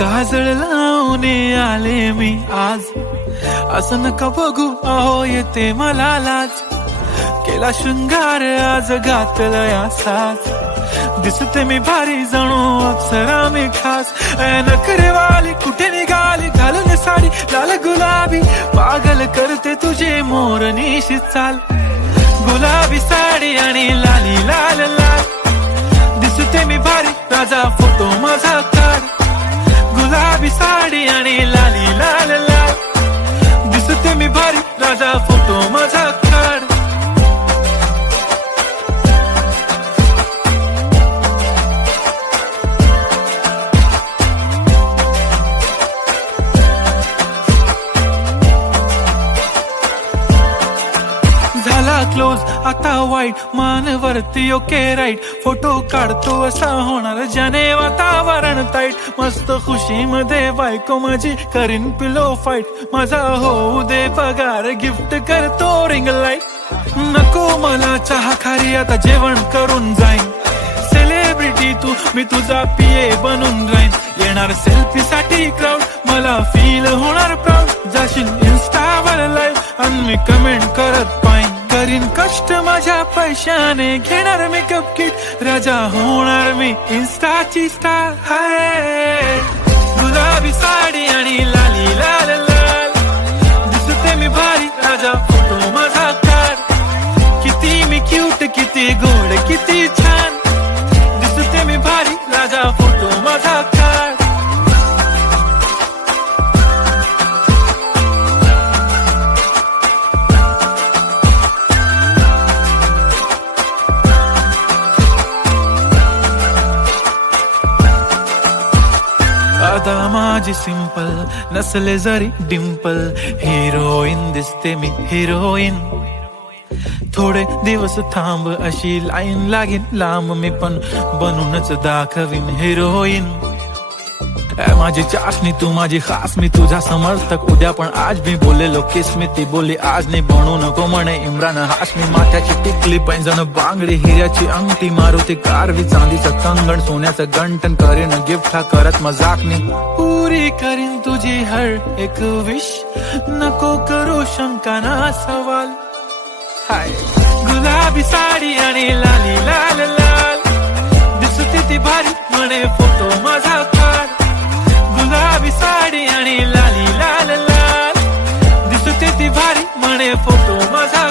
काजळ लावून आले मी आज, असं नका बघू अहो येते मला लाज. केला शृंगार आज घातलाय असाच, दिसते मी भारी जणू अप्सरा मी खास. नखरेवाली कुठे निघाली घालून साडी लाल गुलाबी, पागल करते तुझे मोरनीशी चाल. गुलाबी साडी आणि लाली लाल लाल, दिसते मी भारी राजा फोटो माझा काढ. गुलाबी साडी आणि लाली लाल लाल, दिसते मी भारी राजा फोटो माझा काढ. झाला क्लोज आता वाईट, मानवरती ओके राईट. फोटो काढतो असा होणार ज्याने वातावरण ताईट. मस्त खुशी मध्ये बायको माझी करीन पिलो फाईट. माझा होऊ दे पगार गिफ्ट करतो रिंग लाईट. नको मला चहा खारी आता जेवण करून जाईन. सेलिब्रिटी तू मी तुझा पिये बनून राहीन. येणार सेल्फी साठी क्राऊड मला फील होणार प्राऊड. जाशील इन्स्टावर लाईव्ह आणि मी कमेंट करत पाईन. करीन कष्ट माझ्या पैशाने घेणार मेकअप किट. राजा होणार मी इन्स्टाची स्टार. हाय गुलाबी साडी आणि लाली लाल लाल, दिसते मी भारी राजा फोटो माझा काढ. किती मी क्यूट किती गोड किती छान, दिसते मी भारी राजा फोटो माझा काढ. आता माझी सिंपल नसले जरी डिंपल, हिरोईन दिसते मी हिरोईन. थोडे दिवस थांब अशी लाईन लागेल लांब, मी पण बनूनच दाखवीन हिरोईन. माझी चाशनी तू माझी खास, मी तुझा समर्थक उद्या पण आज मी बोलेलो किस मी. ती बोली आज नाही बनू नको म्हणे इम्रान हाशमी. माथ्याची टिकली पैंजण बांगडी हिऱ्याची अंगठी, मारुती कारवी चांदीचं कंगण सोन्याचं गंटन. करीन गिफ्ट हा करत मजाकनी, पुरी करीन तुझी हर एक विश. नको करू शंका ना सवाल. हाय गुलाबी साडी आणि लाली लाल लाल, दिसते ती भारी म्हणे फोटो माझा काढ. गुलाबी साडी आणि लाली लाल लाल, दिसते ती भारी म्हणे फोटो माझा